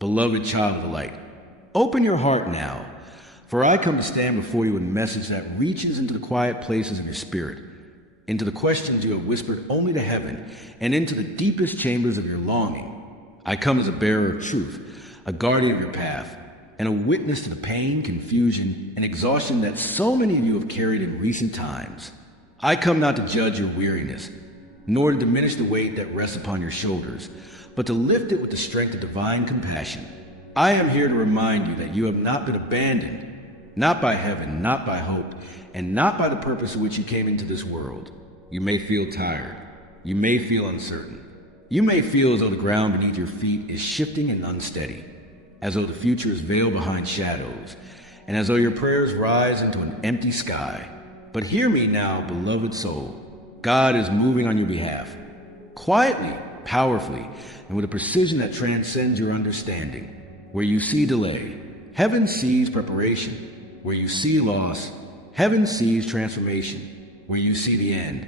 Beloved child of the light, open your heart now, for I come to stand before you with a message that reaches into the quiet places of your spirit, into the questions you have whispered only to heaven, and into the deepest chambers of your longing. I come as a bearer of truth, a guardian of your path, and a witness to the pain, confusion, and exhaustion that so many of you have carried in recent times. I come not to judge your weariness, nor to diminish the weight that rests upon your shoulders, but to lift it with the strength of divine compassion. I am here to remind you that you have not been abandoned, not by heaven, not by hope, and not by the purpose of which you came into this world. You may feel tired. You may feel uncertain. You may feel as though the ground beneath your feet is shifting and unsteady, as though the future is veiled behind shadows, and as though your prayers rise into an empty sky. But hear me now, beloved soul. God is moving on your behalf, quietly, powerfully, and with a precision that transcends your understanding. Where you see delay, heaven sees preparation. Where you see loss, heaven sees transformation. Where you see the end,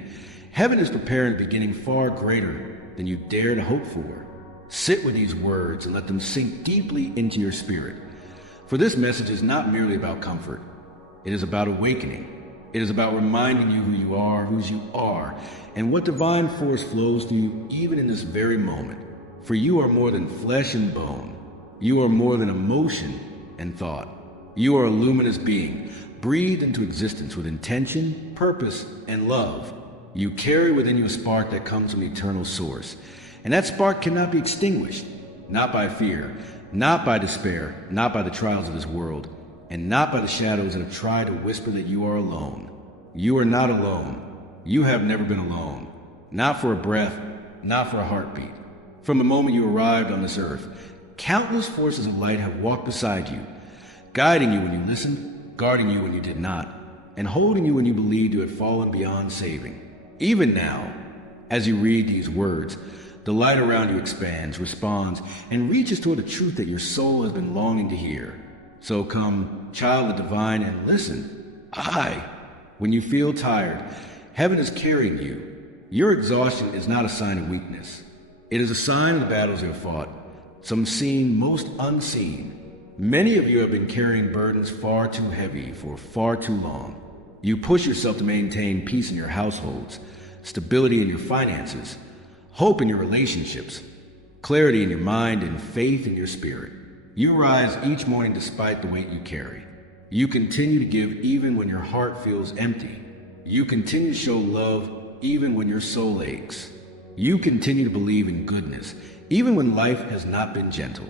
heaven is preparing a beginning far greater than you dare to hope for. Sit with these words and let them sink deeply into your spirit. For this message is not merely about comfort. It is about awakening. It is about reminding you who you are, whose you are, and what divine force flows through you even in this very moment. For you are more than flesh and bone. You are more than emotion and thought. You are a luminous being, breathed into existence with intention, purpose, and love. You carry within you a spark that comes from the eternal source. And that spark cannot be extinguished, not by fear, not by despair, not by the trials of this world, and not by the shadows that have tried to whisper that you are alone. You are not alone. You have never been alone. Not for a breath, not for a heartbeat. From the moment you arrived on this earth, countless forces of light have walked beside you, guiding you when you listened, guarding you when you did not, and holding you when you believed you had fallen beyond saving. Even now, as you read these words, the light around you expands, responds, and reaches toward the truth that your soul has been longing to hear. So come, child of the divine, and listen. When you feel tired, heaven is carrying you. Your exhaustion is not a sign of weakness. It is a sign of the battles you have fought, some seen, most unseen. Many of you have been carrying burdens far too heavy for far too long. You push yourself to maintain peace in your households, stability in your finances, hope in your relationships, clarity in your mind, and faith in your spirit. You rise each morning despite the weight you carry. You continue to give even when your heart feels empty. You continue to show love even when your soul aches. You continue to believe in goodness even when life has not been gentle.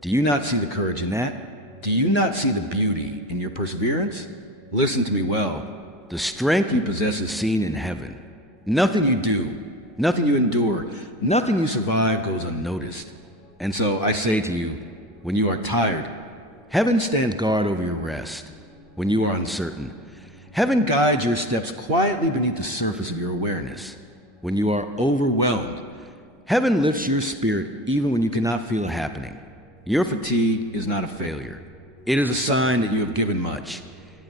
Do you not see the courage in that? Do you not see the beauty in your perseverance? Listen to me well. The strength you possess is seen in heaven. Nothing you do, nothing you endure, nothing you survive goes unnoticed. And so I say to you, when you are tired, heaven stands guard over your rest. When you are uncertain, heaven guides your steps quietly beneath the surface of your awareness. When you are overwhelmed, heaven lifts your spirit even when you cannot feel it happening. Your fatigue is not a failure. It is a sign that you have given much,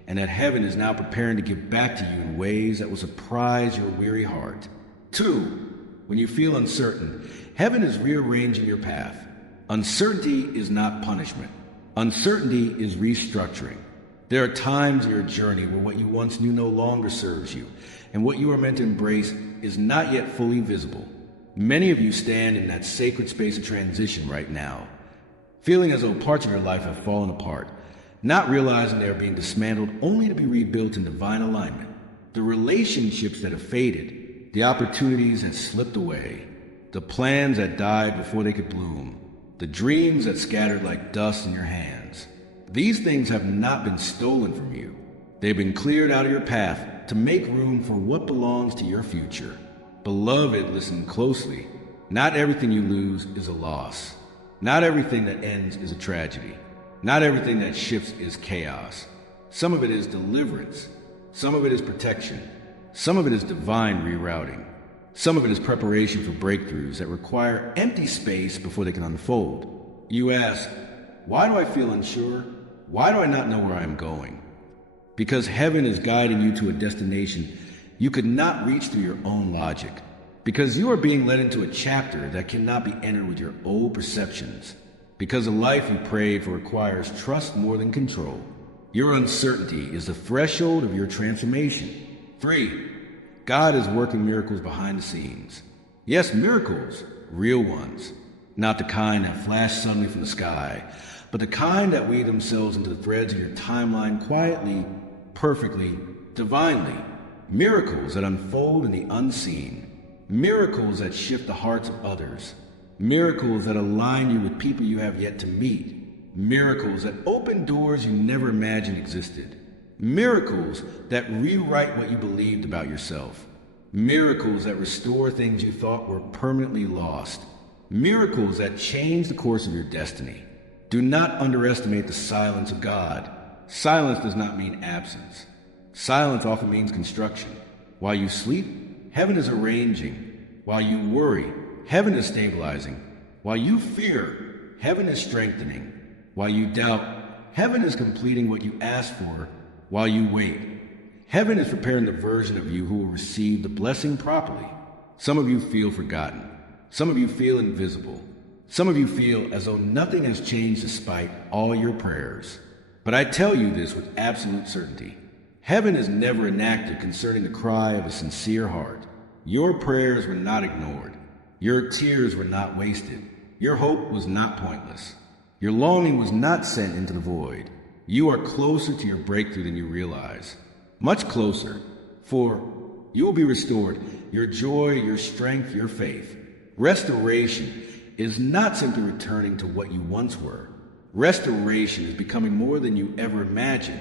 and that heaven is now preparing to give back to you in ways that will surprise your weary heart. 2. When you feel uncertain, heaven is rearranging your path. Uncertainty is not punishment. Uncertainty is restructuring. There are times in your journey where what you once knew no longer serves you, and what you are meant to embrace is not yet fully visible. Many of you stand in that sacred space of transition right now, feeling as though parts of your life have fallen apart, not realizing they are being dismantled only to be rebuilt in divine alignment. The relationships that have faded, the opportunities that slipped away, the plans that died before they could bloom, the dreams that scattered like dust in your hands. These things have not been stolen from you. They've been cleared out of your path to make room for what belongs to your future. Beloved, listen closely. Not everything you lose is a loss. Not everything that ends is a tragedy. Not everything that shifts is chaos. Some of it is deliverance. Some of it is protection. Some of it is divine rerouting. Some of it is preparation for breakthroughs that require empty space before they can unfold. You ask, why do I feel unsure? Why do I not know where I am going? Because heaven is guiding you to a destination you could not reach through your own logic. Because you are being led into a chapter that cannot be entered with your old perceptions. Because the life you pray for requires trust more than control. Your uncertainty is the threshold of your transformation. 3. God is working miracles behind the scenes. Yes, miracles, real ones. Not the kind that flash suddenly from the sky, but the kind that weave themselves into the threads of your timeline quietly, perfectly, divinely. Miracles that unfold in the unseen. Miracles that shift the hearts of others. Miracles that align you with people you have yet to meet. Miracles that open doors you never imagined existed. Miracles that rewrite what you believed about yourself. Miracles that restore things you thought were permanently lost. Miracles that change the course of your destiny. Do not underestimate the silence of God. Silence does not mean absence. Silence often means construction. While you sleep, heaven is arranging. While you worry, heaven is stabilizing. While you fear, heaven is strengthening. While you doubt, heaven is completing what you asked for. While you wait, heaven is preparing the version of you who will receive the blessing properly. Some of you feel forgotten. Some of you feel invisible. Some of you feel as though nothing has changed despite all your prayers. But I tell you this with absolute certainty. Heaven is never inactive concerning the cry of a sincere heart. Your prayers were not ignored. Your tears were not wasted. Your hope was not pointless. Your longing was not sent into the void. You are closer to your breakthrough than you realize. Much closer, for you will be restored. Your joy, your strength, your faith. Restoration is not simply returning to what you once were. Restoration is becoming more than you ever imagined.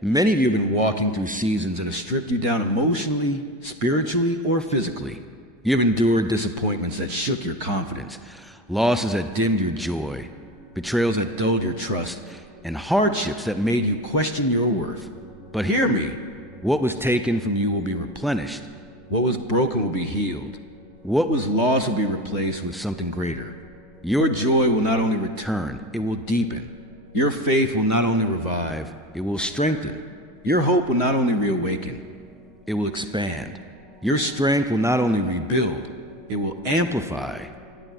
Many of you have been walking through seasons that have stripped you down emotionally, spiritually, or physically. You have endured disappointments that shook your confidence, losses that dimmed your joy, betrayals that dulled your trust, and hardships that made you question your worth. But hear me, what was taken from you will be replenished. What was broken will be healed. What was lost will be replaced with something greater. Your joy will not only return, it will deepen. Your faith will not only revive, it will strengthen. Your hope will not only reawaken, it will expand. Your strength will not only rebuild, it will amplify.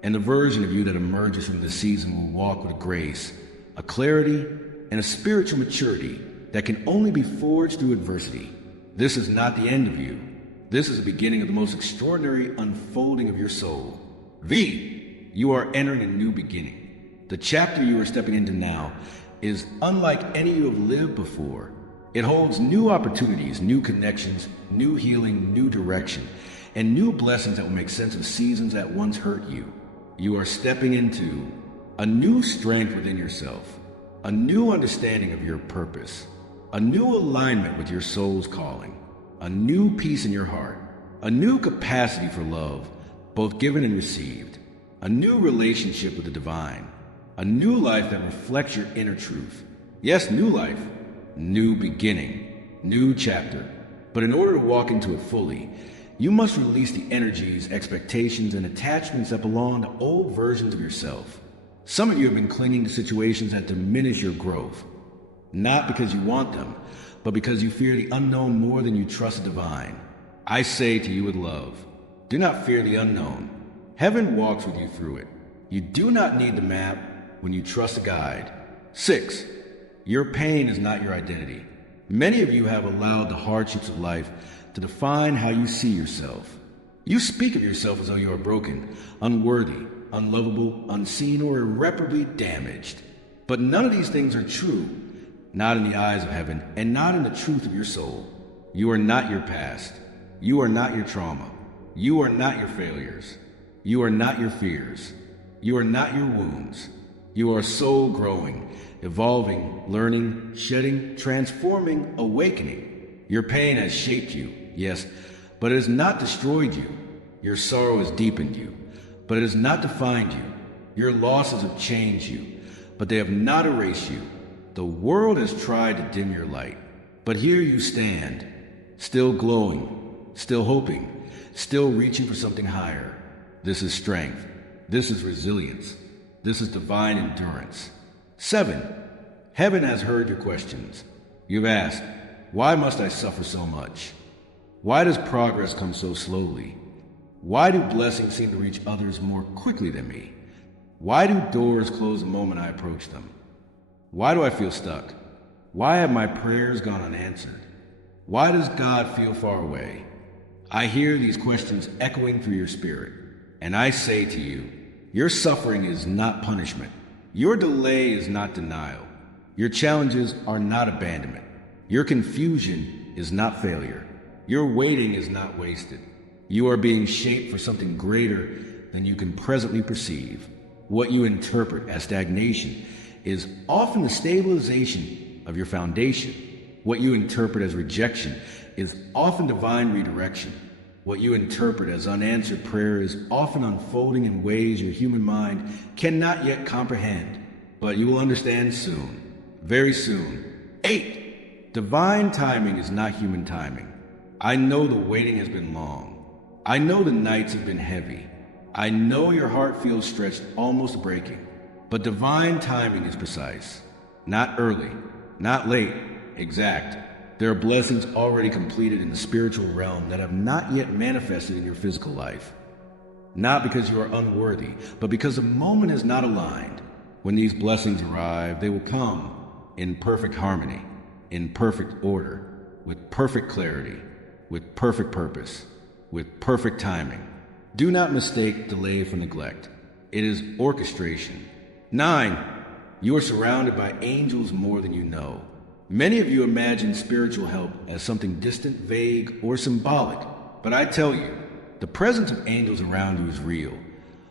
And the version of you that emerges from this season will walk with a grace, a clarity, and a spiritual maturity that can only be forged through adversity. This is not the end of you. This is the beginning of the most extraordinary unfolding of your soul. V, you are entering a new beginning. The chapter you are stepping into now is unlike any you have lived before. It holds new opportunities, new connections, new healing, new direction, and new blessings that will make sense of seasons that once hurt you. You are stepping into a new strength within yourself, a new understanding of your purpose, a new alignment with your soul's calling, a new peace in your heart, a new capacity for love, both given and received, a new relationship with the divine, a new life that reflects your inner truth. Yes, new life, new beginning, new chapter. But in order to walk into it fully, you must release the energies, expectations, and attachments that belong to old versions of yourself. Some of you have been clinging to situations that diminish your growth, not because you want them, but because you fear the unknown more than you trust the divine. I say to you with love, do not fear the unknown. Heaven walks with you through it. You do not need the map when you trust a guide. 6. Your pain is not your identity. Many of you have allowed the hardships of life to define how you see yourself. You speak of yourself as though you are broken, unworthy, unlovable, unseen, or irreparably damaged. But none of these things are true, not in the eyes of heaven, and not in the truth of your soul. You are not your past. You are not your trauma. You are not your failures. You are not your fears. You are not your wounds. You are a soul growing, evolving, learning, shedding, transforming, awakening. Your pain has shaped you, yes, but it has not destroyed you. Your sorrow has deepened you, but it has not defined you. Your losses have changed you, but they have not erased you. The world has tried to dim your light, but here you stand, still glowing, still hoping, still reaching for something higher. This is strength. This is resilience. This is divine endurance. 7. Heaven has heard your questions. You've asked, why must I suffer so much? Why does progress come so slowly? Why do blessings seem to reach others more quickly than me? Why do doors close the moment I approach them? Why do I feel stuck? Why have my prayers gone unanswered? Why does God feel far away? I hear these questions echoing through your spirit, and I say to you, your suffering is not punishment. Your delay is not denial. Your challenges are not abandonment. Your confusion is not failure. Your waiting is not wasted. You are being shaped for something greater than you can presently perceive. What you interpret as stagnation is often the stabilization of your foundation. What you interpret as rejection is often divine redirection. What you interpret as unanswered prayer is often unfolding in ways your human mind cannot yet comprehend. But you will understand soon, very soon. 8. Divine timing is not human timing. I know the waiting has been long. I know the nights have been heavy. I know your heart feels stretched, almost breaking. But divine timing is precise. Not early, not late, exact. There are blessings already completed in the spiritual realm that have not yet manifested in your physical life. Not because you are unworthy, but because the moment is not aligned. When these blessings arrive, they will come in perfect harmony, in perfect order, with perfect clarity, with perfect purpose, with perfect timing. Do not mistake delay for neglect. It is orchestration. 9. You are surrounded by angels more than you know. Many of you imagine spiritual help as something distant, vague, or symbolic. But I tell you, the presence of angels around you is real.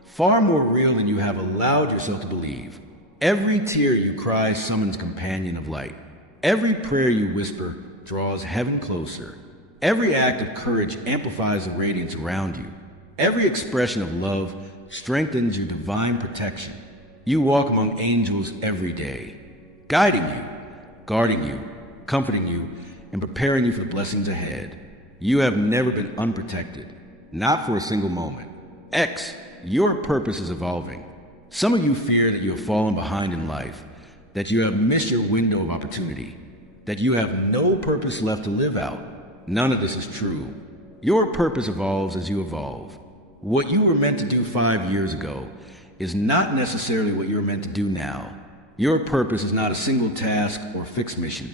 Far more real than you have allowed yourself to believe. Every tear you cry summons companion of light. Every prayer you whisper draws heaven closer. Every act of courage amplifies the radiance around you. Every expression of love strengthens your divine protection. You walk among angels every day, guiding you, guarding you, comforting you, and preparing you for the blessings ahead. You have never been unprotected, not for a single moment. X, your purpose is evolving. Some of you fear that you have fallen behind in life, that you have missed your window of opportunity, that you have no purpose left to live out. None of this is true. Your purpose evolves as you evolve. What you were meant to do 5 years ago is not necessarily what you are meant to do now. Your purpose is not a single task or fixed mission.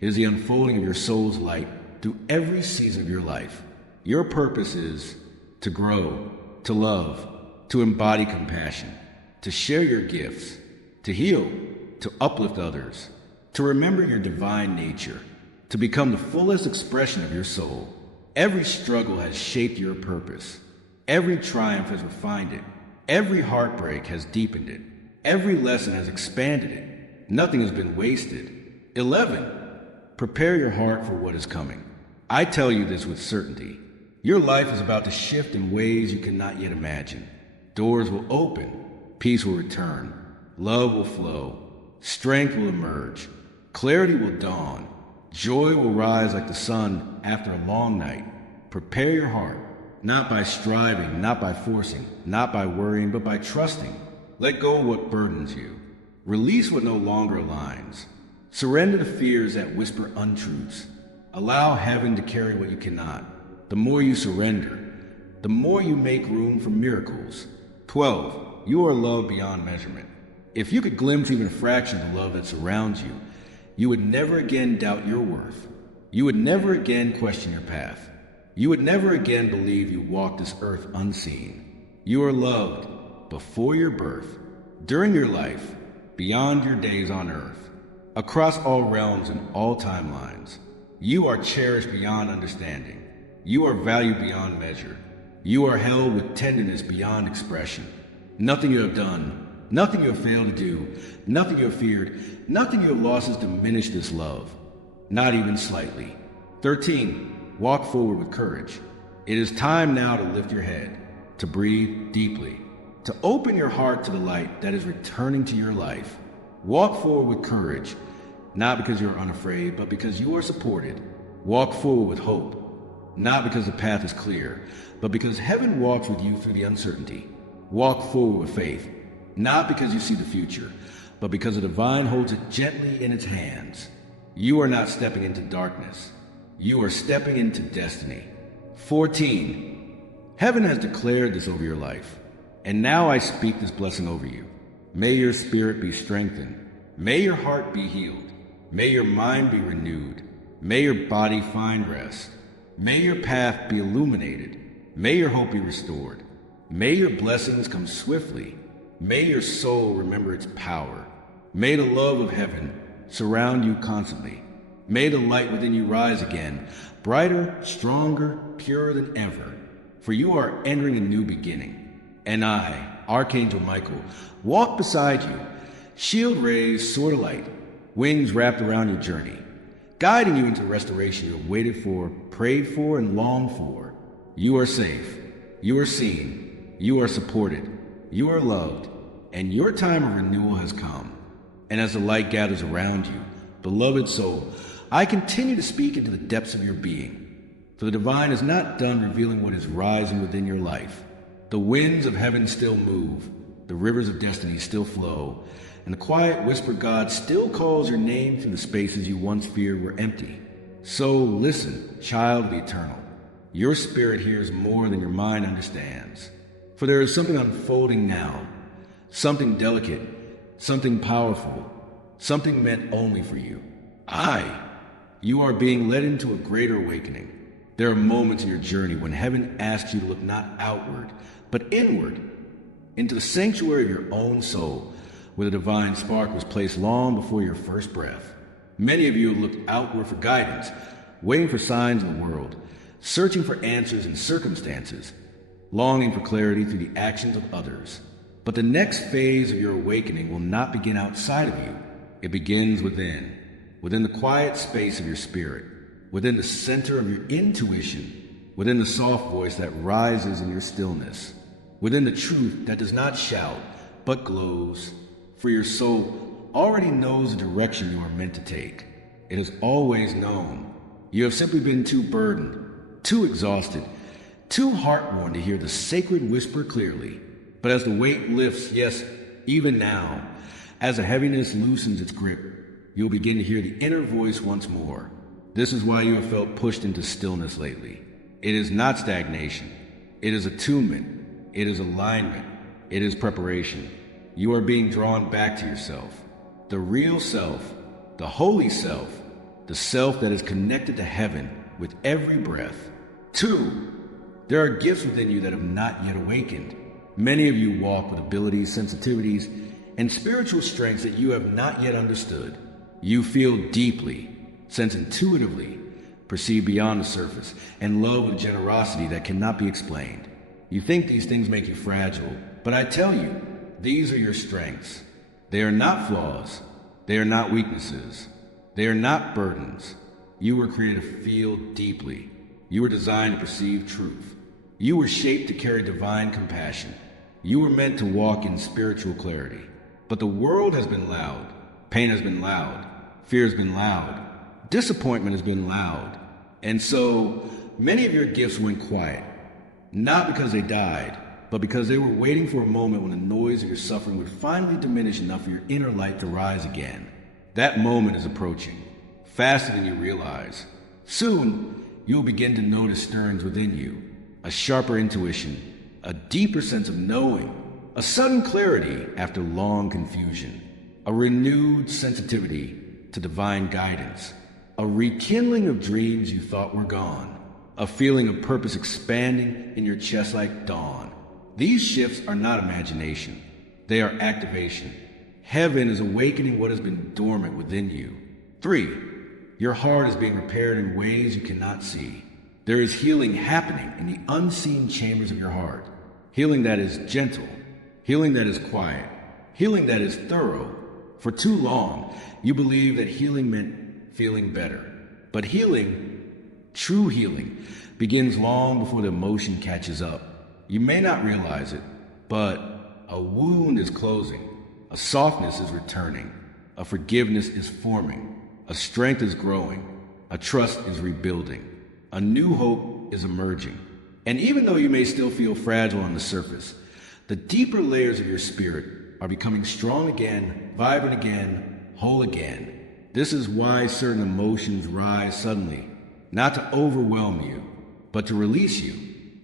It is the unfolding of your soul's light through every season of your life. Your purpose is to grow, to love, to embody compassion, to share your gifts, to heal, to uplift others, to remember your divine nature, to become the fullest expression of your soul. Every struggle has shaped your purpose. Every triumph has refined it. Every heartbreak has deepened it. Every lesson has expanded it. Nothing has been wasted. 11. Prepare your heart for what is coming. I tell you this with certainty. Your life is about to shift in ways you cannot yet imagine. Doors will open. Peace will return. Love will flow. Strength will emerge. Clarity will dawn. Joy will rise like the sun after a long night. Prepare your heart, not by striving, not by forcing, not by worrying, but by trusting. Let go of what burdens you. Release what no longer aligns. Surrender to fears that whisper untruths. Allow heaven to carry what you cannot. The more you surrender, the more you make room for miracles. 12. You are loved beyond measurement. If you could glimpse even a fraction of the love that surrounds you, you would never again doubt your worth. You would never again question your path. You would never again believe you walked this earth unseen. You are loved before your birth, during your life, beyond your days on earth, across all realms and all timelines. You are cherished beyond understanding. You are valued beyond measure. You are held with tenderness beyond expression. Nothing you have done, nothing you have failed to do, nothing you have feared, nothing you have lost has diminished this love, not even slightly. 13. Walk forward with courage. It is time now to lift your head, to breathe deeply, to open your heart to the light that is returning to your life. Walk forward with courage, not because you are unafraid, but because you are supported. Walk forward with hope, not because the path is clear, but because heaven walks with you through the uncertainty. Walk forward with faith, not because you see the future, but because the divine holds it gently in its hands. You are not stepping into darkness. You are stepping into destiny. 14. Heaven has declared this over your life, and now I speak this blessing over you. May your spirit be strengthened. May your heart be healed. May your mind be renewed. May your body find rest. May your path be illuminated. May your hope be restored. May your blessings come swiftly. May your soul remember its power. May the love of heaven surround you constantly. May the light within you rise again, brighter, stronger, purer than ever. For you are entering a new beginning. And I, Archangel Michael, walk beside you, shield raised, sword of light, wings wrapped around your journey, guiding you into the restoration you have waited for, prayed for, and longed for. You are safe. You are seen. You are supported. You are loved. And your time of renewal has come. And as the light gathers around you, beloved soul, I continue to speak into the depths of your being. For the divine is not done revealing what is rising within your life. The winds of heaven still move. The rivers of destiny still flow. And the quiet whisper God still calls your name through the spaces you once feared were empty. So listen, child of the eternal. Your spirit hears more than your mind understands. For there is something unfolding now. Something delicate. Something powerful. Something meant only for you. You are being led into a greater awakening. There are moments in your journey when heaven asks you to look not outward, but inward, into the sanctuary of your own soul, where the divine spark was placed long before your first breath. Many of you have looked outward for guidance, waiting for signs in the world, searching for answers in circumstances, longing for clarity through the actions of others. But the next phase of your awakening will not begin outside of you. It begins within the quiet space of your spirit, within the center of your intuition, within the soft voice that rises in your stillness, within the truth that does not shout, but glows. For your soul already knows the direction you are meant to take. It has always known. You have simply been too burdened, too exhausted, too heart-worn to hear the sacred whisper clearly. But as the weight lifts, yes, even now, as the heaviness loosens its grip, you'll begin to hear the inner voice once more. This is why you have felt pushed into stillness lately. It is not stagnation. It is attunement. It is alignment. It is preparation. You are being drawn back to yourself. The real self, the holy self, the self that is connected to heaven with every breath. 2, there are gifts within you that have not yet awakened. Many of you walk with abilities, sensitivities, and spiritual strengths that you have not yet understood. You feel deeply, sense intuitively, perceive beyond the surface, and love with generosity that cannot be explained. You think these things make you fragile, but I tell you, these are your strengths. They are not flaws. They are not weaknesses. They are not burdens. You were created to feel deeply. You were designed to perceive truth. You were shaped to carry divine compassion. You were meant to walk in spiritual clarity. But the world has been loud. Pain has been loud. Fear has been loud. Disappointment has been loud. And so many of your gifts went quiet. Not because they died, but because they were waiting for a moment when the noise of your suffering would finally diminish enough for your inner light to rise again. That moment is approaching, faster than you realize. Soon, you'll begin to notice stirrings within you, a sharper intuition, a deeper sense of knowing, a sudden clarity after long confusion, a renewed sensitivity to divine guidance, a rekindling of dreams you thought were gone, a feeling of purpose expanding in your chest like dawn. These shifts are not imagination. They are activation. Heaven is awakening what has been dormant within you. 3, your heart is being repaired in ways you cannot see. There is healing happening in the unseen chambers of your heart. Healing that is gentle. Healing that is quiet. Healing that is thorough. For too long, you believed that healing meant feeling better. But healing, true healing, begins long before the emotion catches up. You may not realize it, but a wound is closing. A softness is returning. A forgiveness is forming. A strength is growing. A trust is rebuilding. A new hope is emerging. And even though you may still feel fragile on the surface, the deeper layers of your spirit are becoming strong again, vibrant again, whole again. This is why certain emotions rise suddenly, not to overwhelm you, but to release you.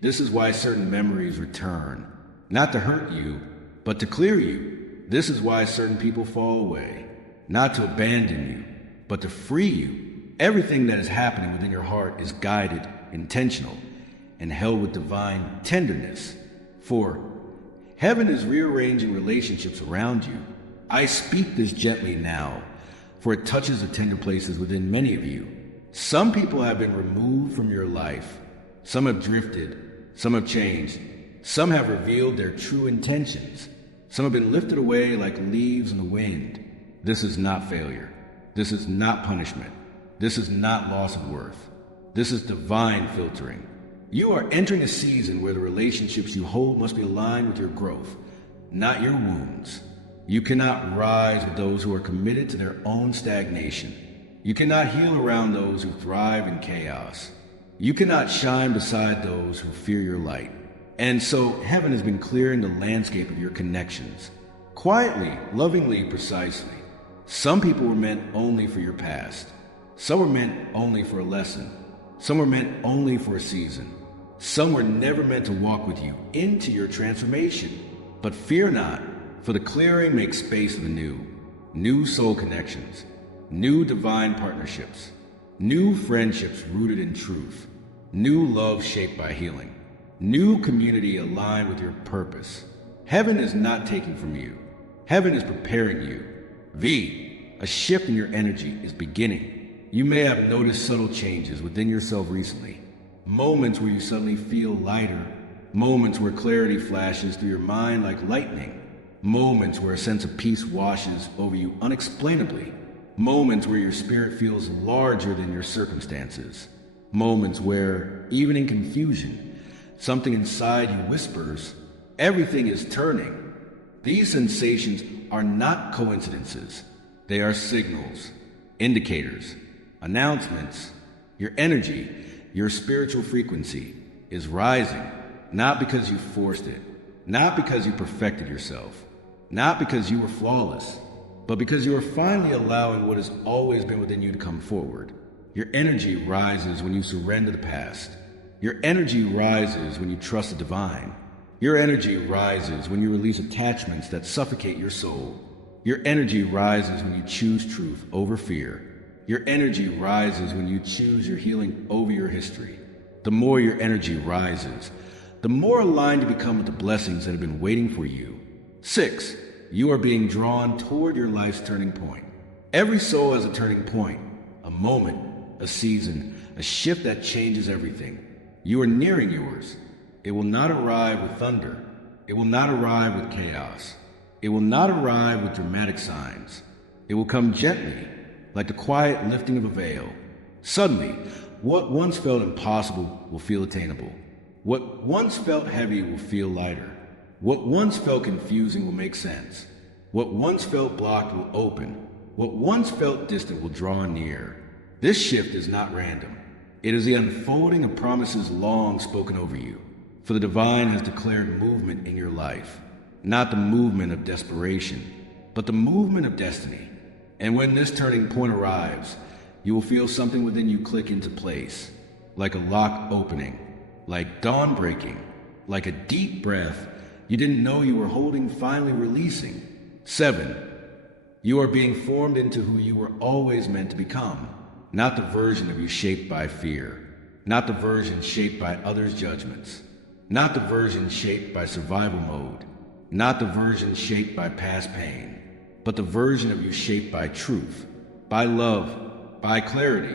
This is why certain memories return, not to hurt you, but to clear you. This is why certain people fall away, not to abandon you, but to free you. Everything that is happening within your heart is guided, intentional, and held with divine tenderness. 4. Heaven is rearranging relationships around you. I speak this gently now, for it touches the tender places within many of you. Some people have been removed from your life. Some have drifted. Some have changed. Some have revealed their true intentions. Some have been lifted away like leaves in the wind. This is not failure. This is not punishment. This is not loss of worth. This is divine filtering. You are entering a season where the relationships you hold must be aligned with your growth, not your wounds. You cannot rise with those who are committed to their own stagnation. You cannot heal around those who thrive in chaos. You cannot shine beside those who fear your light. And so heaven has been clearing the landscape of your connections. Quietly, lovingly, precisely. Some people were meant only for your past. Some were meant only for a lesson. Some were meant only for a season. Some were never meant to walk with you into your transformation. But fear not, for the clearing makes space for the new. New soul connections. New divine partnerships. New friendships rooted in truth. New love shaped by healing. New community aligned with your purpose. Heaven is not taking from you. Heaven is preparing you. V, a shift in your energy is beginning. You may have noticed subtle changes within yourself recently. Moments where you suddenly feel lighter. Moments where clarity flashes through your mind like lightning. Moments where a sense of peace washes over you unexplainably. Moments where your spirit feels larger than your circumstances. Moments where, even in confusion, something inside you whispers, everything is turning. These sensations are not coincidences. They are signals, indicators, announcements. Your energy, your spiritual frequency is rising, not because you forced it, not because you perfected yourself, not because you were flawless, but because you are finally allowing what has always been within you to come forward. Your energy rises when you surrender the past. Your energy rises when you trust the divine. Your energy rises when you release attachments that suffocate your soul. Your energy rises when you choose truth over fear. Your energy rises when you choose your healing over your history. The more your energy rises, the more aligned you become with the blessings that have been waiting for you. 6. You are being drawn toward your life's turning point. Every soul has a turning point, a moment, a season, a shift that changes everything. You are nearing yours. It will not arrive with thunder. It will not arrive with chaos. It will not arrive with dramatic signs. It will come gently, like the quiet lifting of a veil. Suddenly, what once felt impossible will feel attainable. What once felt heavy will feel lighter. What once felt confusing will make sense. What once felt blocked will open. What once felt distant will draw near. This shift is not random. It is the unfolding of promises long spoken over you. For the divine has declared movement in your life, not the movement of desperation, but the movement of destiny. And when this turning point arrives, you will feel something within you click into place, like a lock opening, like dawn breaking, like a deep breath you didn't know you were holding finally releasing. 7. You are being formed into who you were always meant to become. Not the version of you shaped by fear, not the version shaped by others' judgments, not the version shaped by survival mode, not the version shaped by past pain, but the version of you shaped by truth, by love, by clarity.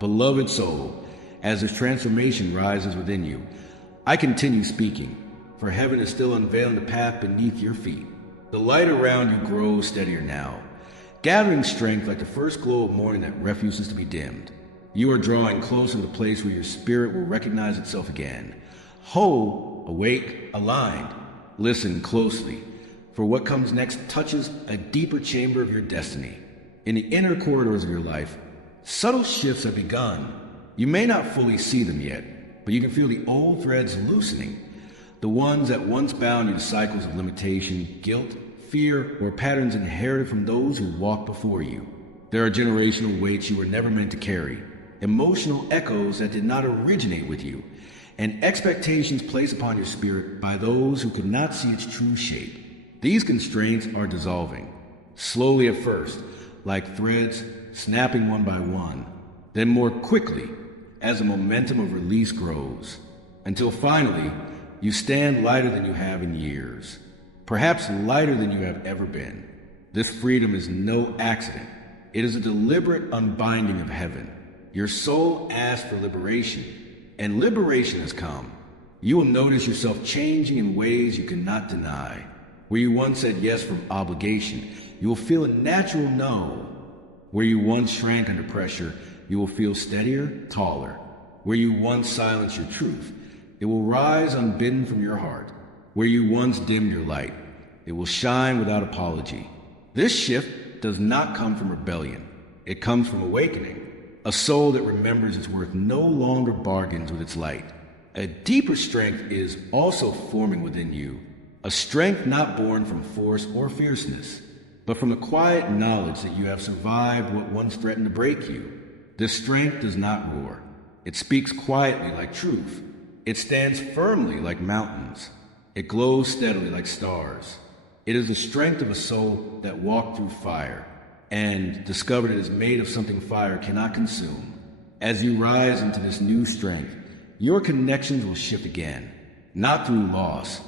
Beloved soul, as this transformation rises within you, I continue speaking, for heaven is still unveiling the path beneath your feet. The light around you grows steadier now, gathering strength like the first glow of morning that refuses to be dimmed. You are drawing closer to the place where your spirit will recognize itself again. Whole, awake, aligned. Listen closely, for what comes next touches a deeper chamber of your destiny. In the inner corridors of your life, subtle shifts have begun. You may not fully see them yet, but you can feel the old threads loosening. The ones that once bound you to cycles of limitation, guilt, fear, or patterns inherited from those who walked before you. There are generational weights you were never meant to carry, emotional echoes that did not originate with you, and expectations placed upon your spirit by those who could not see its true shape. These constraints are dissolving, slowly at first, like threads snapping one by one, then more quickly as the momentum of release grows, until finally you stand lighter than you have in years, perhaps lighter than you have ever been. This freedom is no accident. It is a deliberate unbinding of heaven. Your soul asked for liberation, and liberation has come. You will notice yourself changing in ways you cannot deny. Where you once said yes from obligation, you will feel a natural no. Where you once shrank under pressure, you will feel steadier, taller. Where you once silenced your truth, it will rise unbidden from your heart. Where you once dimmed your light, it will shine without apology. This shift does not come from rebellion. It comes from awakening. A soul that remembers its worth no longer bargains with its light. A deeper strength is also forming within you, a strength not born from force or fierceness, but from the quiet knowledge that you have survived what once threatened to break you. This strength does not roar. It speaks quietly like truth. It stands firmly like mountains. It glows steadily like stars. It is the strength of a soul that walked through fire and discovered it is made of something fire cannot consume. As you rise into this new strength, your connections will shift again, not through loss,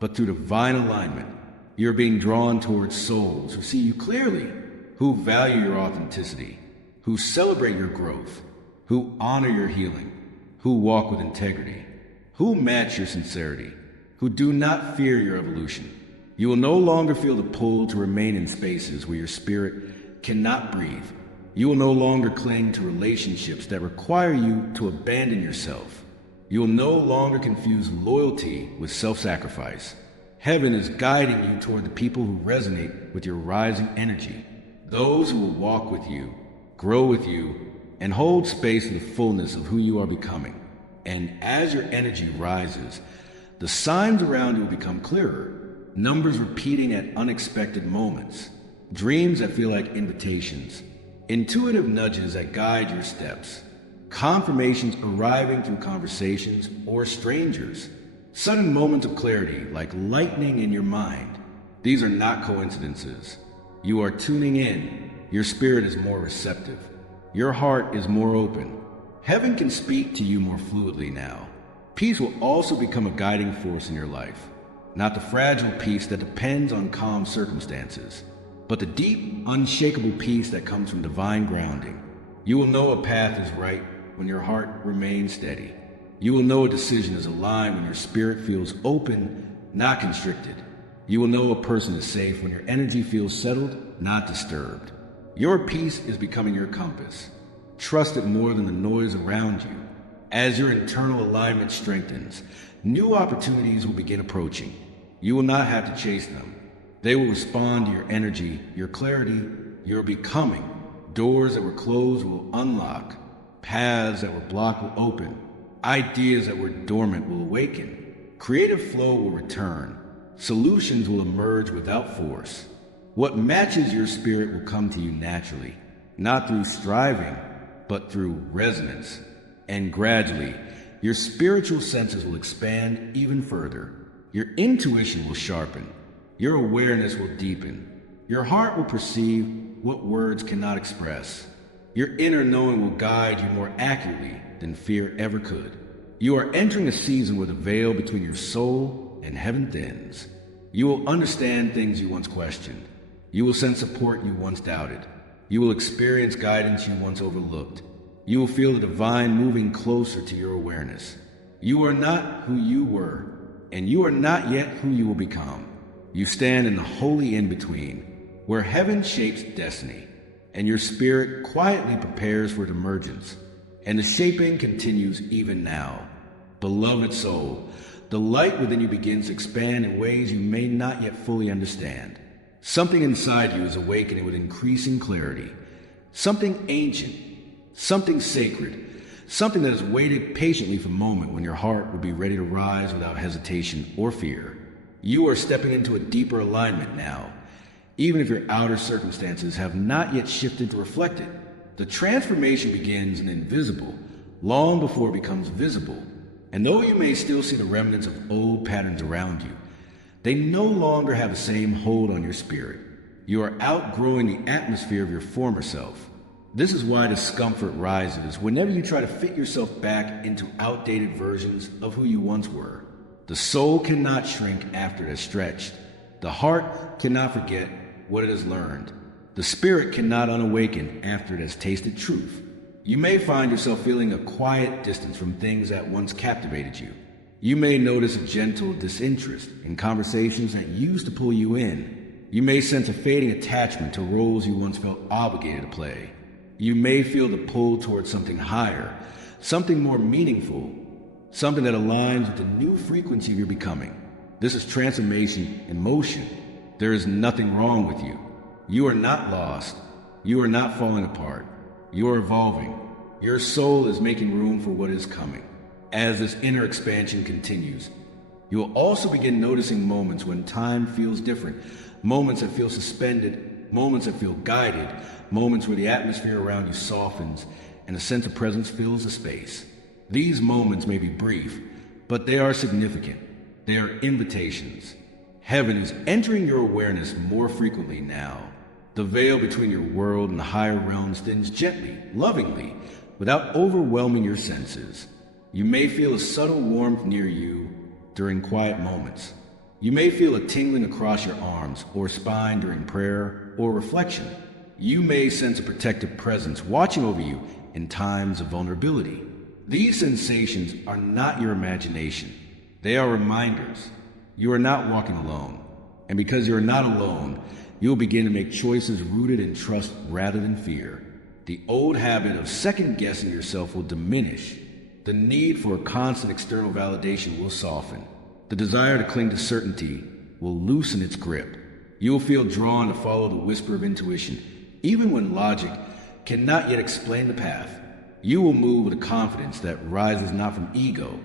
but through divine alignment. You're being drawn towards souls who see you clearly, who value your authenticity, who celebrate your growth, who honor your healing, who walk with integrity, who match your sincerity, who do not fear your evolution. You will no longer feel the pull to remain in spaces where your spirit cannot breathe. You will no longer cling to relationships that require you to abandon yourself. You will no longer confuse loyalty with self-sacrifice. Heaven is guiding you toward the people who resonate with your rising energy, those who will walk with you, grow with you, and hold space in the fullness of who you are becoming. And as your energy rises, the signs around you will become clearer, numbers repeating at unexpected moments, dreams that feel like invitations, intuitive nudges that guide your steps, confirmations arriving through conversations or strangers, sudden moments of clarity like lightning in your mind. These are not coincidences. You are tuning in. Your spirit is more receptive. Your heart is more open. Heaven can speak to you more fluidly now. Peace will also become a guiding force in your life. Not the fragile peace that depends on calm circumstances, but the deep, unshakable peace that comes from divine grounding. You will know a path is right when your heart remains steady. You will know a decision is aligned when your spirit feels open, not constricted. You will know a person is safe when your energy feels settled, not disturbed. Your peace is becoming your compass. Trust it more than the noise around you. As your internal alignment strengthens, new opportunities will begin approaching. You will not have to chase them. They will respond to your energy, your clarity, your becoming. Doors that were closed will unlock. Paths that were blocked will open. Ideas that were dormant will awaken. Creative flow will return. Solutions will emerge without force. What matches your spirit will come to you naturally, not through striving, but through resonance. And gradually, your spiritual senses will expand even further. Your intuition will sharpen. Your awareness will deepen. Your heart will perceive what words cannot express. Your inner knowing will guide you more accurately than fear ever could. You are entering a season where the veil between your soul and heaven thins. You will understand things you once questioned. You will sense support you once doubted. You will experience guidance you once overlooked. You will feel the divine moving closer to your awareness. You are not who you were, and you are not yet who you will become. You stand in the holy in-between, where heaven shapes destiny, and your spirit quietly prepares for its emergence. And the shaping continues even now. Beloved soul, the light within you begins to expand in ways you may not yet fully understand. Something inside you is awakening with increasing clarity. Something ancient, something sacred, something that has waited patiently for a moment when your heart will be ready to rise without hesitation or fear. You are stepping into a deeper alignment now, even if your outer circumstances have not yet shifted to reflect it. The transformation begins in the invisible, long before it becomes visible. And though you may still see the remnants of old patterns around you, They no longer have the same hold on your spirit. You are outgrowing the atmosphere of your former self. This is why discomfort rises whenever you try to fit yourself back into outdated versions of who you once were. The soul cannot shrink after it has stretched. The heart cannot forget what it has learned. The spirit cannot unawaken after it has tasted truth. You may find yourself feeling a quiet distance from things that once captivated you. You may notice a gentle disinterest in conversations that used to pull you in. You may sense a fading attachment to roles you once felt obligated to play. You may feel the pull towards something higher, something more meaningful, something that aligns with the new frequency you're becoming. This is transformation in motion. There is nothing wrong with you. You are not lost. You are not falling apart. You are evolving. Your soul is making room for what is coming. As this inner expansion continues, you will also begin noticing moments when time feels different, moments that feel suspended, moments that feel guided, moments where the atmosphere around you softens and a sense of presence fills the space. These moments may be brief, but they are significant. They are invitations. Heaven is entering your awareness more frequently now. The veil between your world and the higher realms thins gently, lovingly, without overwhelming your senses. You may feel a subtle warmth near you during quiet moments. You may feel a tingling across your arms or spine during prayer or reflection. You may sense a protective presence watching over you in times of vulnerability. These sensations are not your imagination. They are reminders. You are not walking alone. And because you are not alone, you will begin to make choices rooted in trust rather than fear. The old habit of second-guessing yourself will diminish. The need for constant external validation will soften. The desire to cling to certainty will loosen its grip. You will feel drawn to follow the whisper of intuition, even when logic cannot yet explain the path. You will move with a confidence that rises not from ego,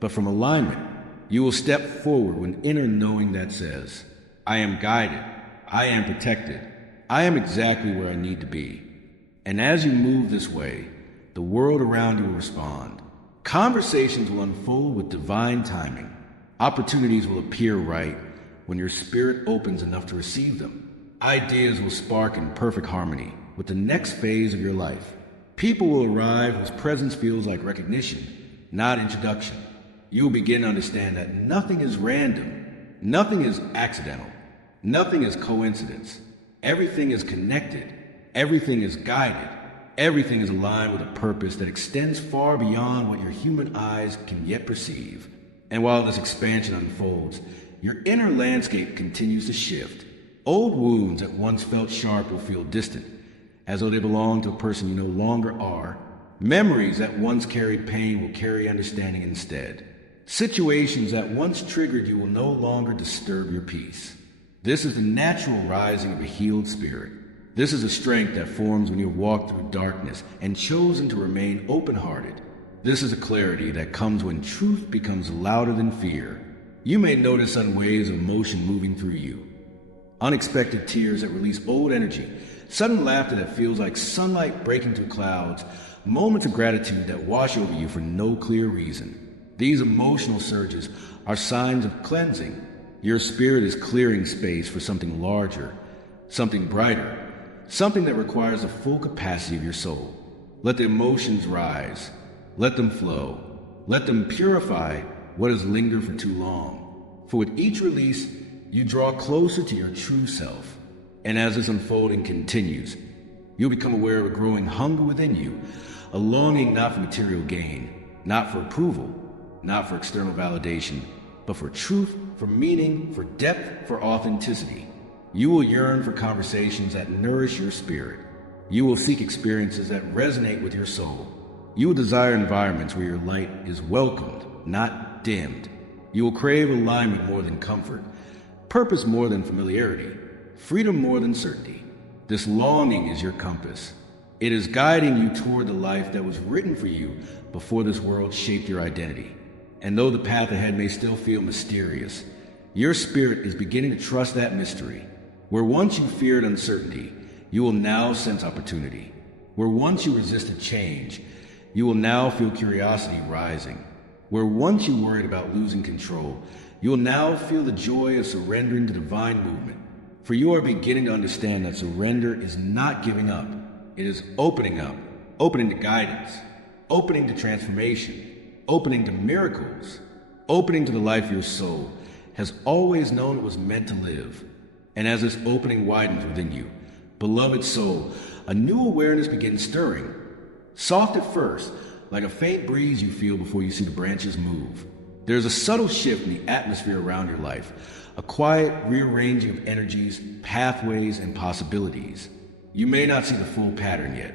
but from alignment. You will step forward with an inner knowing that says, I am guided, I am protected, I am exactly where I need to be. And as you move this way, the world around you will respond. Conversations will unfold with divine timing. Opportunities will appear right when your spirit opens enough to receive them. Ideas will spark in perfect harmony with the next phase of your life. People will arrive whose presence feels like recognition, not introduction. You will begin to understand that nothing is random, nothing is accidental, nothing is coincidence. Everything is connected, everything is guided, everything is aligned with a purpose that extends far beyond what your human eyes can yet perceive. And while this expansion unfolds, your inner landscape continues to shift. Old wounds that once felt sharp will feel distant, as though they belong to a person you no longer are. Memories that once carried pain will carry understanding instead. Situations that once triggered you will no longer disturb your peace. This is the natural rising of a healed spirit. This is a strength that forms when you have walked through darkness and chosen to remain open-hearted. This is a clarity that comes when truth becomes louder than fear. You may notice sudden waves of emotion moving through you. Unexpected tears that release old energy, sudden laughter that feels like sunlight breaking through clouds, moments of gratitude that wash over you for no clear reason. These emotional surges are signs of cleansing. Your spirit is clearing space for something larger, something brighter, something that requires the full capacity of your soul. Let the emotions rise. Let them flow. Let them purify what has lingered for too long. For with each release, you draw closer to your true self. And as this unfolding continues, you'll become aware of a growing hunger within you, a longing not for material gain, not for approval, not for external validation, but for truth, for meaning, for depth, for authenticity. You will yearn for conversations that nourish your spirit. You will seek experiences that resonate with your soul. You will desire environments where your light is welcomed, not dimmed. You will crave alignment more than comfort, purpose more than familiarity, freedom more than certainty. This longing is your compass. It is guiding you toward the life that was written for you before this world shaped your identity. And though the path ahead may still feel mysterious, your spirit is beginning to trust that mystery. Where once you feared uncertainty, you will now sense opportunity. Where once you resisted change, you will now feel curiosity rising. Where once you worried about losing control, You will now feel the joy of surrendering to divine movement, for you are beginning to understand that surrender is not giving up. It is opening up, opening to guidance, opening to transformation, opening to miracles, opening to the life your soul has always known it was meant to live. And as this opening widens within you, beloved soul, a new awareness begins stirring. Soft at first, like a faint breeze you feel before you see the branches move. There is a subtle shift in the atmosphere around your life, a quiet rearranging of energies, pathways, and possibilities. You may not see the full pattern yet,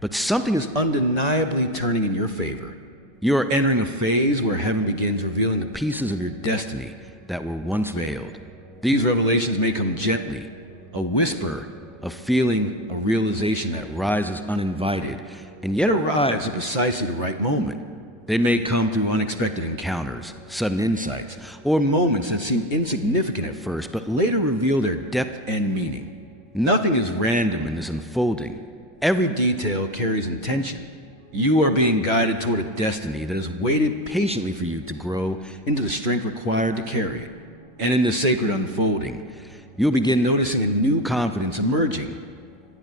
but something is undeniably turning in your favor. You are entering a phase where heaven begins revealing the pieces of your destiny that were once veiled. These revelations may come gently, a whisper, a feeling, a realization that rises uninvited, and yet arrives at precisely the right moment. They may come through unexpected encounters, sudden insights, or moments that seem insignificant at first, but later reveal their depth and meaning. Nothing is random in this unfolding. Every detail carries intention. You are being guided toward a destiny that has waited patiently for you to grow into the strength required to carry it. And in this sacred unfolding, you'll begin noticing a new confidence emerging.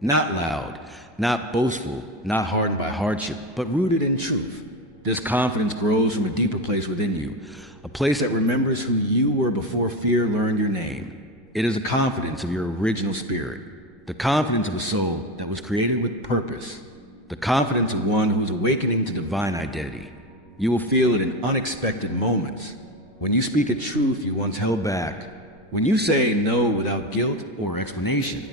Not loud, not boastful, not hardened by hardship, but rooted in truth. This confidence grows from a deeper place within you, a place that remembers who you were before fear learned your name. It is a confidence of your original spirit, the confidence of a soul that was created with purpose, the confidence of one who is awakening to divine identity. You will feel it in unexpected moments, when you speak a truth you once held back, when you say no without guilt or explanation,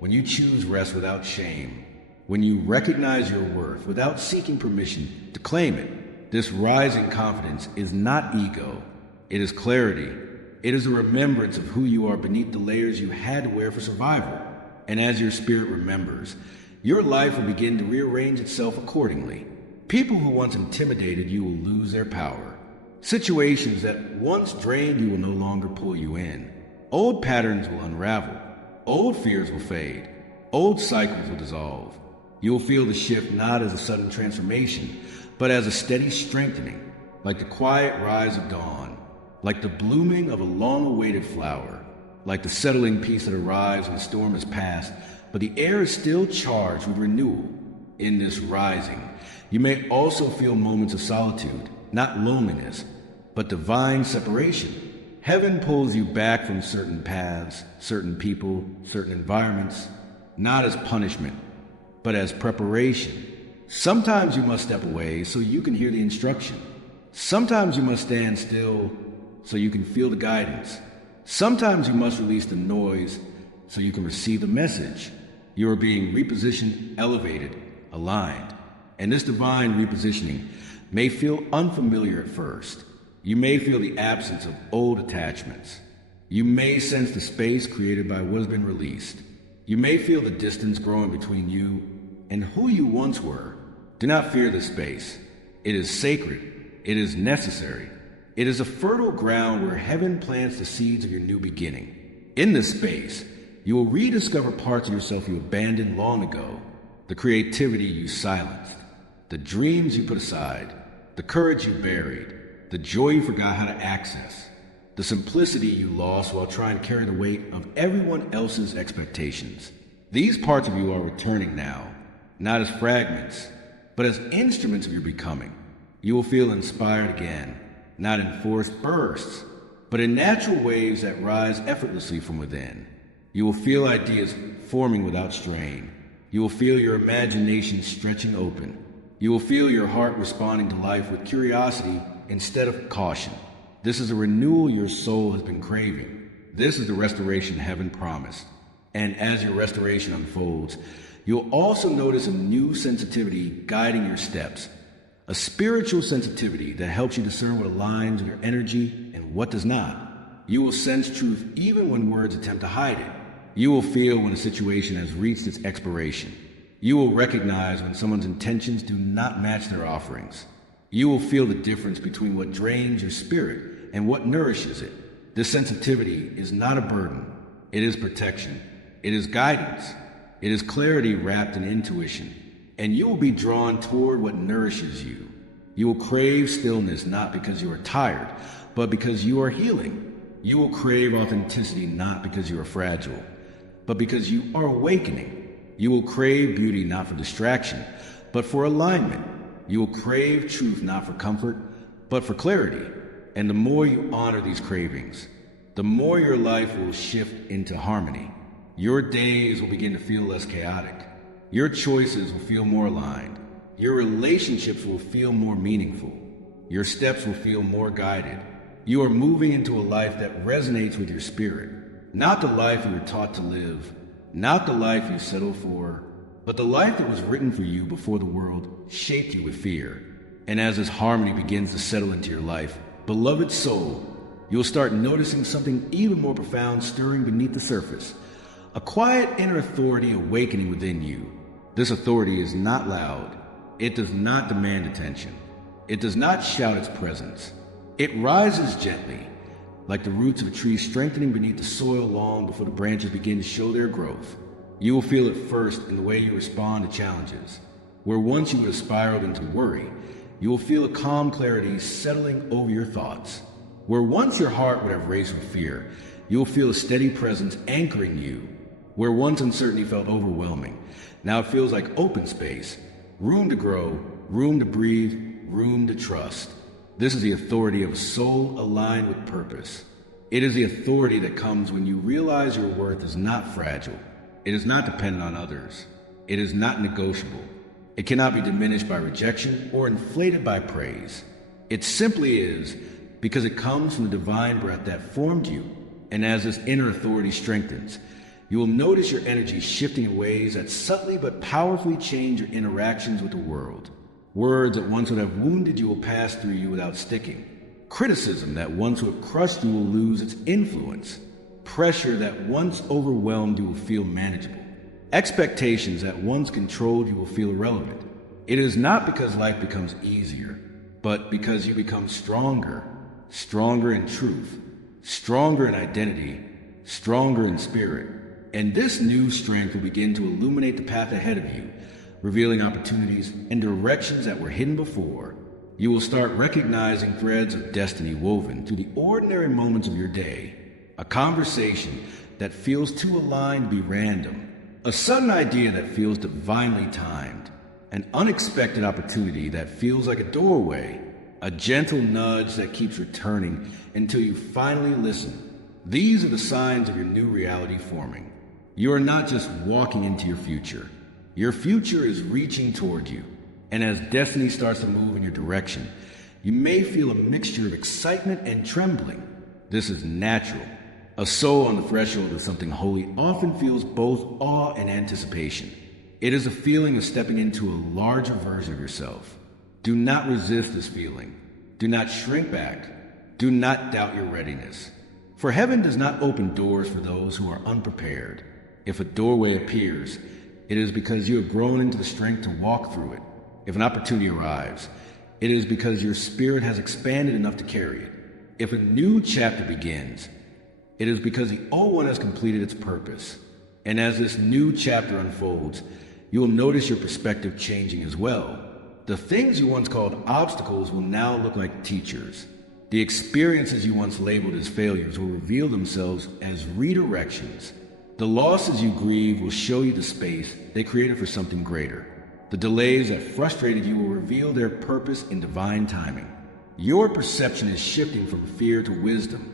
when you choose rest without shame, when you recognize your worth without seeking permission to claim it. This rising confidence is not ego. It is clarity. It is a remembrance of who you are beneath the layers you had to wear for survival. And as your spirit remembers, your life will begin to rearrange itself accordingly. People who once intimidated you will lose their power. Situations that once drained you will no longer pull you in. Old patterns will unravel. Old fears will fade. Old cycles will dissolve. You will feel the shift not as a sudden transformation, but as a steady strengthening, like the quiet rise of dawn, like the blooming of a long-awaited flower, like the settling peace that arrives when the storm has passed, but the air is still charged with renewal. In this rising, you may also feel moments of solitude, not loneliness, but divine separation. Heaven pulls you back from certain paths, certain people, certain environments, not as punishment, but as preparation. Sometimes you must step away so you can hear the instruction. Sometimes you must stand still so you can feel the guidance. Sometimes you must release the noise so you can receive the message. You are being repositioned, elevated, aligned. And this divine repositioning may feel unfamiliar at first. You may feel the absence of old attachments. You may sense the space created by what has been released. You may feel the distance growing between you and who you once were. Do not fear this space. It is sacred. It is necessary. It is a fertile ground where heaven plants the seeds of your new beginning. In this space, you will rediscover parts of yourself you abandoned long ago, the creativity you silenced, the dreams you put aside, the courage you buried, the joy you forgot how to access, the simplicity you lost while trying to carry the weight of everyone else's expectations. These parts of you are returning now, not as fragments, but as instruments of your becoming. You will feel inspired again, not in forced bursts, but in natural waves that rise effortlessly from within. You will feel ideas forming without strain. You will feel your imagination stretching open. You will feel your heart responding to life with curiosity instead of caution. This is a renewal your soul has been craving. This is the restoration heaven promised. And as your restoration unfolds, you'll also notice a new sensitivity guiding your steps, a spiritual sensitivity that helps you discern what aligns with your energy and what does not. You will sense truth even when words attempt to hide it. You will feel when a situation has reached its expiration. You will recognize when someone's intentions do not match their offerings. You will feel the difference between what drains your spirit and what nourishes it. This sensitivity is not a burden. It is protection. It is guidance. It is clarity wrapped in intuition, and you will be drawn toward what nourishes you. You will crave stillness not because you are tired, but because you are healing. You will crave authenticity not because you are fragile, but because you are awakening. You will crave beauty not for distraction, but for alignment. You will crave truth not for comfort, but for clarity. And the more you honor these cravings, the more your life will shift into harmony. Your days will begin to feel less chaotic. Your choices will feel more aligned. Your relationships will feel more meaningful. Your steps will feel more guided. You are moving into a life that resonates with your spirit. Not the life you were taught to live, not the life you settled for, but the life that was written for you before the world shaped you with fear. And as this harmony begins to settle into your life, beloved soul, you'll start noticing something even more profound stirring beneath the surface. A quiet inner authority awakening within you. This authority is not loud. It does not demand attention. It does not shout its presence. It rises gently, like the roots of a tree strengthening beneath the soil long before the branches begin to show their growth. You will feel it first in the way you respond to challenges. Where once you would have spiraled into worry, you will feel a calm clarity settling over your thoughts. Where once your heart would have raced with fear, you will feel a steady presence anchoring you. Where once uncertainty felt overwhelming, now it feels like open space, room to grow, room to breathe, room to trust. This is the authority of a soul aligned with purpose. It is the authority that comes when you realize your worth is not fragile. It is not dependent on others. It is not negotiable. It cannot be diminished by rejection or inflated by praise. It simply is because it comes from the divine breath that formed you. And as this inner authority strengthens, you will notice your energy shifting in ways that subtly but powerfully change your interactions with the world. Words that once would have wounded you will pass through you without sticking. Criticism that once would have crushed you will lose its influence. Pressure that once overwhelmed you will feel manageable. Expectations that once controlled you will feel irrelevant. It is not because life becomes easier, but because you become stronger. Stronger in truth, stronger in identity, stronger in spirit. And this new strength will begin to illuminate the path ahead of you, revealing opportunities and directions that were hidden before. You will start recognizing threads of destiny woven through the ordinary moments of your day. A conversation that feels too aligned to be random. A sudden idea that feels divinely timed. An unexpected opportunity that feels like a doorway. A gentle nudge that keeps returning until you finally listen. These are the signs of your new reality forming. You are not just walking into your future. Your future is reaching toward you. And as destiny starts to move in your direction, you may feel a mixture of excitement and trembling. This is natural. A soul on the threshold of something holy often feels both awe and anticipation. It is a feeling of stepping into a larger version of yourself. Do not resist this feeling. Do not shrink back. Do not doubt your readiness. For heaven does not open doors for those who are unprepared. If a doorway appears, it is because you have grown into the strength to walk through it. If an opportunity arrives, it is because your spirit has expanded enough to carry it. If a new chapter begins, it is because the old one has completed its purpose. And as this new chapter unfolds, you will notice your perspective changing as well. The things you once called obstacles will now look like teachers. The experiences you once labeled as failures will reveal themselves as redirections. The losses you grieve will show you the space they created for something greater. The delays that frustrated you will reveal their purpose in divine timing. Your perception is shifting from fear to wisdom,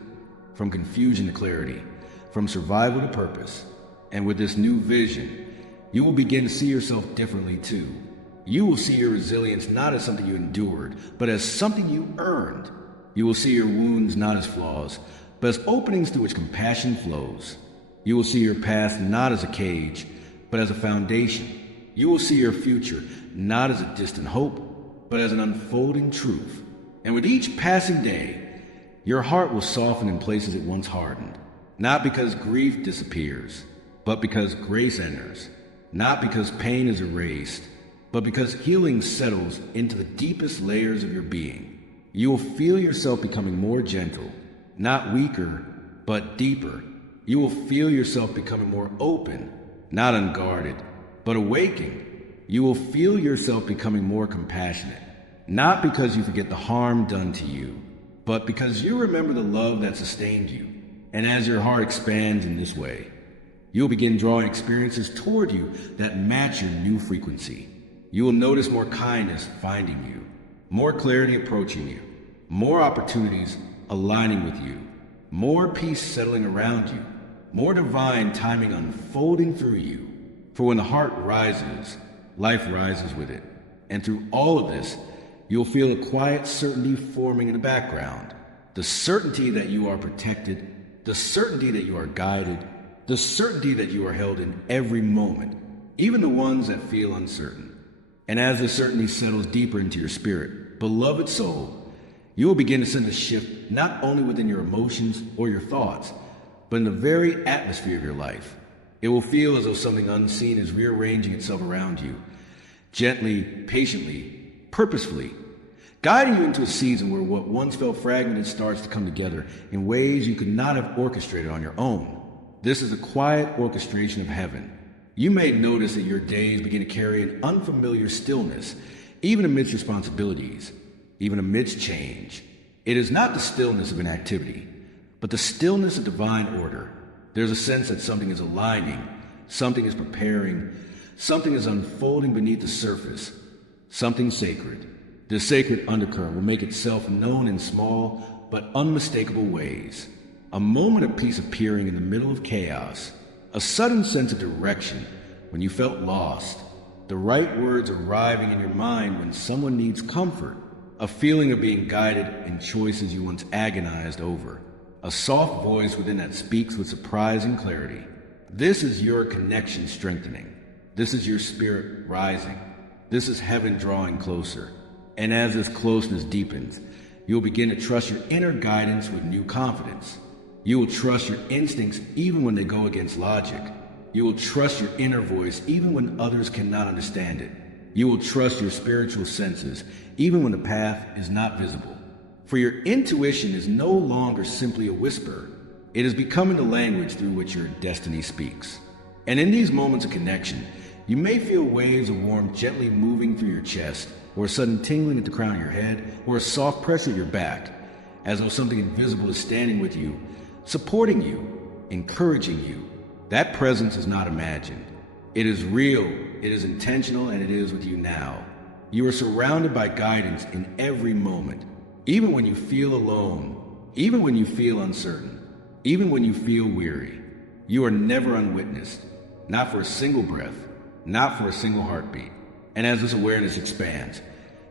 from confusion to clarity, from survival to purpose. And with this new vision, you will begin to see yourself differently too. You will see your resilience not as something you endured, but as something you earned. You will see your wounds not as flaws, but as openings through which compassion flows. You will see your past not as a cage, but as a foundation. You will see your future not as a distant hope, but as an unfolding truth. And with each passing day, your heart will soften in places it once hardened, not because grief disappears, but because grace enters, not because pain is erased, but because healing settles into the deepest layers of your being. You will feel yourself becoming more gentle, not weaker, but deeper. You will feel yourself becoming more open, not unguarded, but awakened. You will feel yourself becoming more compassionate, not because you forget the harm done to you, but because you remember the love that sustained you. And as your heart expands in this way, you'll begin drawing experiences toward you that match your new frequency. You will notice more kindness finding you, more clarity approaching you, more opportunities aligning with you, more peace settling around you, more divine timing unfolding through you. For when the heart rises, life rises with it. And through all of this, you'll feel a quiet certainty forming in the background. The certainty that you are protected, the certainty that you are guided, the certainty that you are held in every moment, even the ones that feel uncertain. And as the certainty settles deeper into your spirit, beloved soul, you will begin to sense a shift not only within your emotions or your thoughts, but in the very atmosphere of your life. It will feel as though something unseen is rearranging itself around you, gently, patiently, purposefully, guiding you into a season where what once felt fragmented starts to come together in ways you could not have orchestrated on your own. This is a quiet orchestration of heaven. You may notice that your days begin to carry an unfamiliar stillness, even amidst responsibilities, even amidst change. It is not the stillness of inactivity, but the stillness of divine order. There's a sense that something is aligning, something is preparing, something is unfolding beneath the surface, something sacred. This sacred undercurrent will make itself known in small but unmistakable ways. A moment of peace appearing in the middle of chaos, a sudden sense of direction when you felt lost, the right words arriving in your mind when someone needs comfort, a feeling of being guided in choices you once agonized over, a soft voice within that speaks with surprising clarity. This is your connection strengthening. This is your spirit rising. This is heaven drawing closer. And as this closeness deepens, you'll begin to trust your inner guidance with new confidence. You will trust your instincts even when they go against logic. You will trust your inner voice even when others cannot understand it. You will trust your spiritual senses even when the path is not visible. For your intuition is no longer simply a whisper. It is becoming the language through which your destiny speaks. And in these moments of connection, you may feel waves of warmth gently moving through your chest, or a sudden tingling at the crown of your head, or a soft pressure at your back, as though something invisible is standing with you, supporting you, encouraging you. That presence is not imagined. It is real, it is intentional, and it is with you now. You are surrounded by guidance in every moment, even when you feel alone, even when you feel uncertain, even when you feel weary. You are never unwitnessed, not for a single breath, not for a single heartbeat. And as this awareness expands,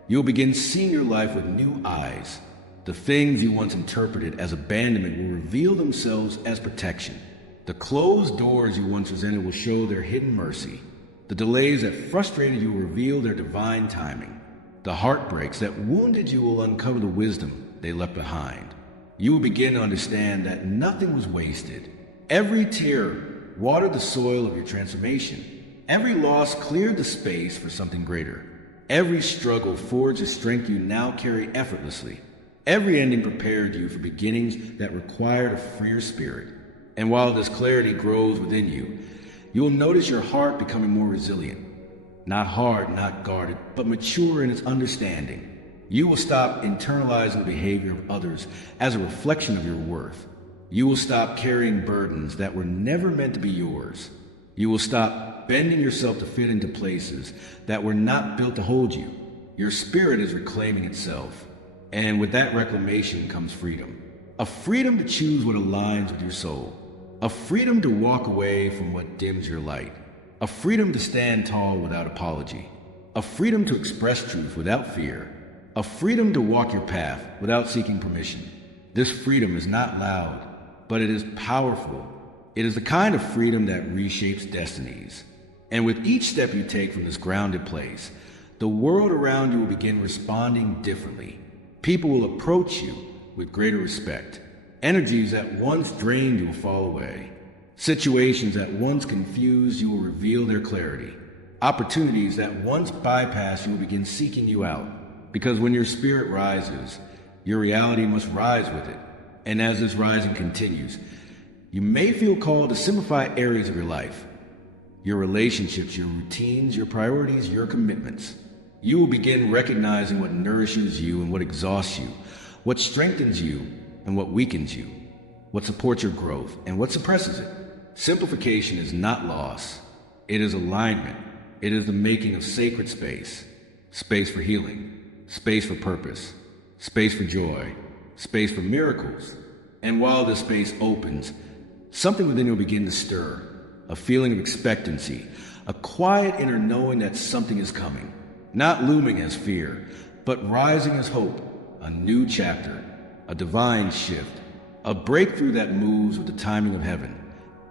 you'll begin seeing your life with new eyes. The things you once interpreted as abandonment will reveal themselves as protection. The closed doors you once resented will show their hidden mercy. The delays that frustrated you will reveal their divine timing. The heartbreaks that wounded you will uncover the wisdom they left behind. You will begin to understand that nothing was wasted. Every tear watered the soil of your transformation. Every loss cleared the space for something greater. Every struggle forged a strength you now carry effortlessly. Every ending prepared you for beginnings that required a freer spirit. And while this clarity grows within you, you will notice your heart becoming more resilient. Not hard, not guarded, but mature in its understanding. You will stop internalizing the behavior of others as a reflection of your worth. You will stop carrying burdens that were never meant to be yours. You will stop bending yourself to fit into places that were not built to hold you. Your spirit is reclaiming itself. And with that reclamation comes freedom. A freedom to choose what aligns with your soul. A freedom to walk away from what dims your light. A freedom to stand tall without apology. A freedom to express truth without fear. A freedom to walk your path without seeking permission. This freedom is not loud, but it is powerful. It is the kind of freedom that reshapes destinies. And with each step you take from this grounded place, the world around you will begin responding differently. People will approach you with greater respect. Energies that once drained you will fall away. Situations that once confused you will reveal their clarity. Opportunities that once bypassed you will begin seeking you out. Because when your spirit rises, your reality must rise with it. And as this rising continues, you may feel called to simplify areas of your life. Your relationships, your routines, your priorities, your commitments. You will begin recognizing what nourishes you and what exhausts you, what strengthens you and what weakens you, what supports your growth and what suppresses it. Simplification is not loss. It is alignment. It is the making of sacred space. Space for healing, space for purpose, space for joy, space for miracles. And while this space opens, something within you will begin to stir, a feeling of expectancy, a quiet inner knowing that something is coming, not looming as fear, but rising as hope, a new chapter, a divine shift, a breakthrough that moves with the timing of heaven,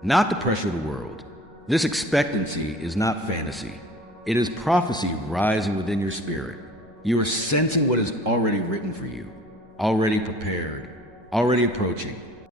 not the pressure of the world. This expectancy is not fantasy. It is prophecy rising within your spirit. You are sensing what is already written for you, already prepared, already approaching.